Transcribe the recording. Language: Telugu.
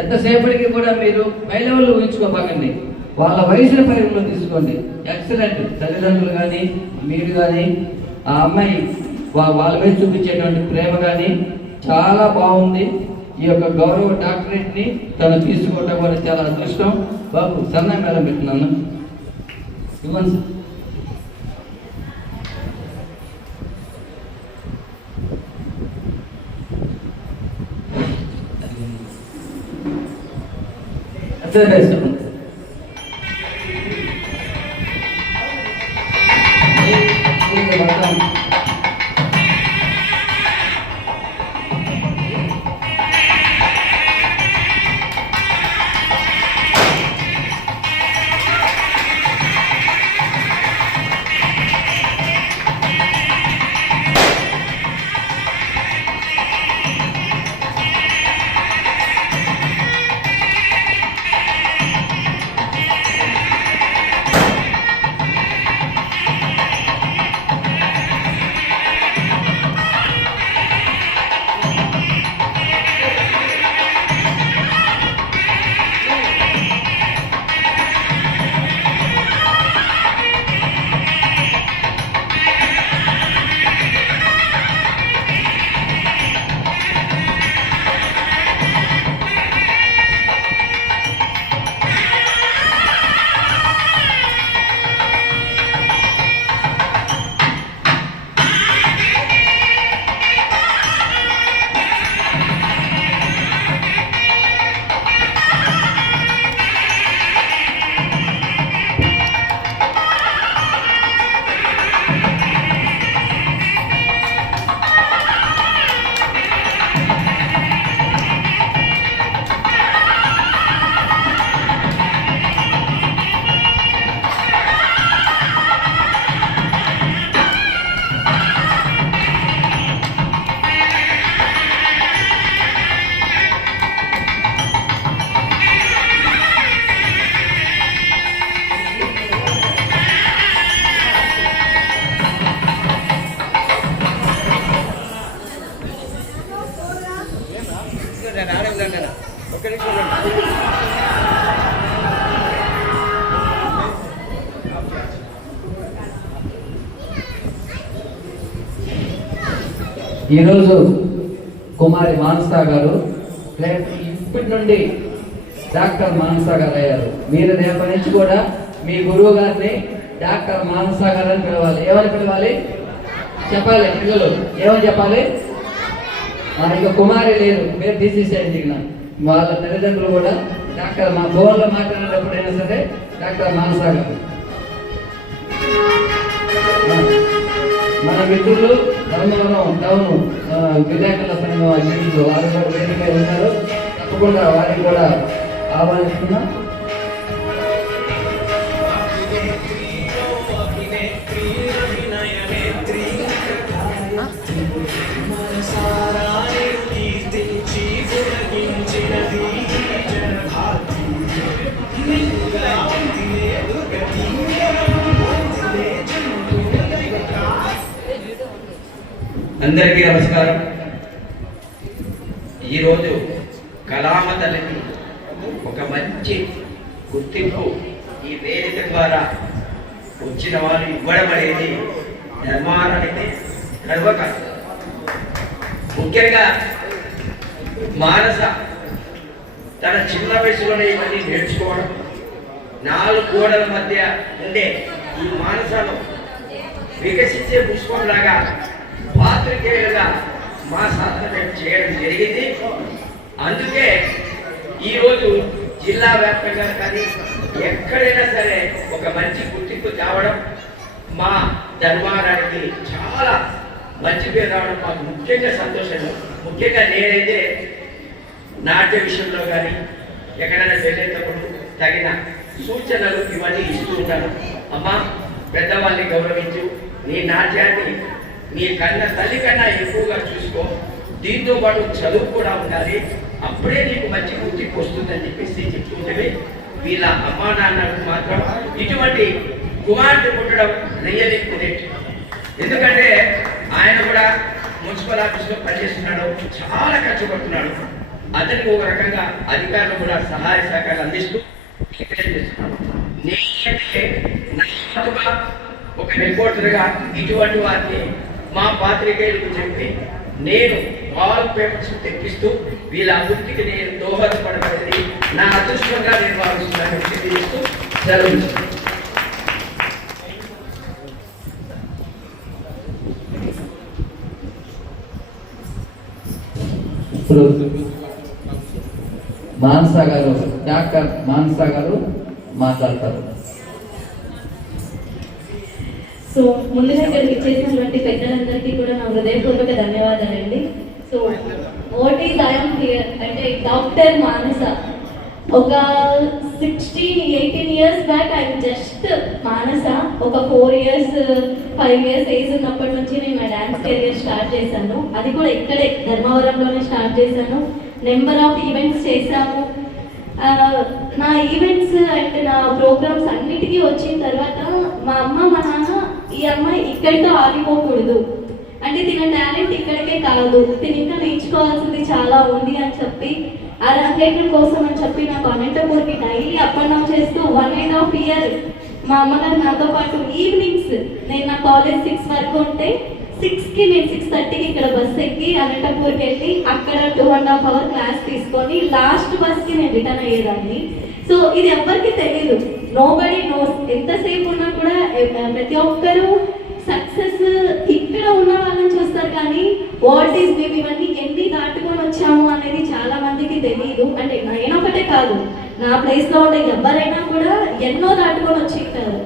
ఎంతసేపటికి కూడా మీరు పై లెవెల్లో ఊహించుకోబాకండి, వాళ్ళ వయసుల పరిధిలో తీసుకోండి. ఎక్సలెంట్. తల్లిదండ్రులు కానీ మీరు కానీ ఆ అమ్మాయి వాళ్ళ మీద చూపించేటువంటి ప్రేమ కానీ చాలా బాగుంది. ఈ యొక్క గౌరవ డాక్టరేట్ని తను తీసుకోవటం కూడా చాలా అదృష్టం. బాబు సన్నా మేడం పెట్టినాను ఇవ్వండి సార్. ఈరోజు కుమారి మానసా గారు ఇప్పటి నుండి డాక్టర్ మానసా గారు అయ్యారు. మీరు రేపటి నుంచి కూడా మీ గురువు గారిని డాక్టర్ మానసా గారు అని పిలవాలి. ఏమని పిలవాలి చెప్పాలి పిల్లలు, ఏమని చెప్పాలి? ఇక కుమారి లేదు, పేరు తీసేసేయండి. దిగిన వాళ్ళ తల్లిదండ్రులు కూడా డాక్టర్ మా ఫోన్లో మాట్లాడేటప్పుడైనా సరే డాక్టర్ మానసా గారు. మన మిత్రులు ధర్మవరం టౌన్ విలేకరుల సంఘం అధ్యక్షులు వారు కూడా వేదిక ఉన్నారు. తప్పకుండా వారిని కూడా ఆహ్వానిస్తున్నా. అందరికీ నమస్కారం. ఈరోజు కళామ తల్లికి ఒక మంచి గుర్తింపు ఈ వేదిక ద్వారా వచ్చిన వారు ఇవ్వడం అనేది ధర్మారానికి గర్వకారణం. ముఖ్యంగా మానస తన చిన్న వయసులోనే ఇవన్నీ నేర్చుకోవడం, 4 గోడల మధ్య ఉండే ఈ మానసను వికసించే పుష్పంలాగా పాత్రికేయులుగా మా సాధన చేయడం జరిగింది. అందుకే ఈరోజు జిల్లా వ్యాప్తంగా కానీ ఎక్కడైనా సరే ఒక మంచి గుర్తింపు తేవడం, మా ధర్మారానికి చాలా మంచి పేరు రావడం మాకు ముఖ్యంగా సంతోషం. ముఖ్యంగా నేనైతే నాట్య విషయంలో కానీ ఎక్కడైనా వెళ్ళేటప్పుడు తగిన సూచనలు ఇవన్నీ ఇస్తూ ఉంటాను. అమ్మా, పెద్దవాళ్ళని గౌరవించు, నీ నాట్యాన్ని నీ తల్లి కన్నా ఎక్కువగా చూసుకో, దీంతో పాటు చదువు కూడా ఉండాలి, అప్పుడే నీకు మంచి గుర్తింపు వస్తుందని చెప్పేసి చెప్తుంటే వీళ్ళ అమ్మా నాన్నకు మాత్రం ఇటువంటి కుమార్తె పుట్టడం రియల్లీ గ్రేట్. ఎందుకంటే ఆయన కూడా మున్సిపల్ ఆఫీస్లో పనిచేస్తున్నాడు, చాలా కష్టపడుతున్నాడు. అతనికి ఒక రకంగా అధికారులు కూడా సహాయ సహకారాలు అందిస్తూ నేనైతే నాకుగా ఒక రిపోర్టర్గా ఇటువంటి వారిని మా పాత్రికేయులకు చెప్పి నేను వాల్ పేపర్స్ తెప్పిస్తూ వీళ్ళ అభివృద్ధికి నేను దోహదపడబడింది నా అదృష్టంగా నేను భావిస్తున్నాను తెలియజేస్తూ సెలవు. ఇప్పుడు మానస గారు, డాక్టర్ మానస గారు మాట్లాడతారు. సో ముందుగా ఇక్కడికి ఇచ్చేసినటువంటి పెద్దలందరికీ కూడా నా హృదయపూర్వక ధన్యవాదాలండి. So what is I'm here అంటే డాక్టర్ మానస. ఒక 16-18 years బ్యాక్ ఐ జస్ట్ మానస. ఒక 4 years 5 years ఏజ్ ఉన్నప్పటి నుంచి నేను నా డ్యాన్స్ కెరియర్ స్టార్ట్ చేశాను. అది కూడా ఇక్కడే ధర్మవరంలోనే స్టార్ట్ చేశాను. నెంబర్ ఆఫ్ ఈవెంట్స్ చేశాము. నా ఈవెంట్స్ అండ్ నా ప్రోగ్రామ్స్ అన్నిటికీ వచ్చిన తర్వాత మా అమ్మ మా నాన్న ఈ అమ్మాయి ఇక్కడితో ఆగిపోకూడదు, అంటే తిన టాలెంట్ ఇక్కడికే కాదు, తిని ఇంకా నేర్చుకోవాల్సింది చాలా ఉంది అని చెప్పి ఆ రంగేట్రం కోసం అని చెప్పి నాకు అనంతపూర్కి డైలీ అప్ అండ్ డౌన్ చేస్తూ 1.5 year మా అమ్మగారు నాతో పాటు ఈవినింగ్స్ నేను నా కాలేజ్ 6 వరకు ఉంటే 6కి నేను 6:30కి ఇక్కడ బస్ ఎక్కి అనంతపూర్కి వెళ్ళి అక్కడ 2.5 hour క్లాస్ తీసుకొని లాస్ట్ బస్కి నేను రిటర్న్ అయ్యేదాన్ని. సో ఇది ఎవరికి తెలియదు, నోబడీ నోస్. ఎంతసేపు ఉన్నా కూడా ప్రతి ఒక్కరూ సక్సెస్ ఇక్కడ ఉన్న వాళ్ళని చూస్తారు కానీ వాట్ ఈస్ మేము ఇవన్నీ ఎన్ని దాటుకొని వచ్చాము అనేది చాలా మందికి తెలియదు. అంటే నేనొకటే కాదు, నా ప్లేస్లో ఉండే ఎవరైనా కూడా ఎన్నో దాటుకొని వచ్చి ఉంటారు.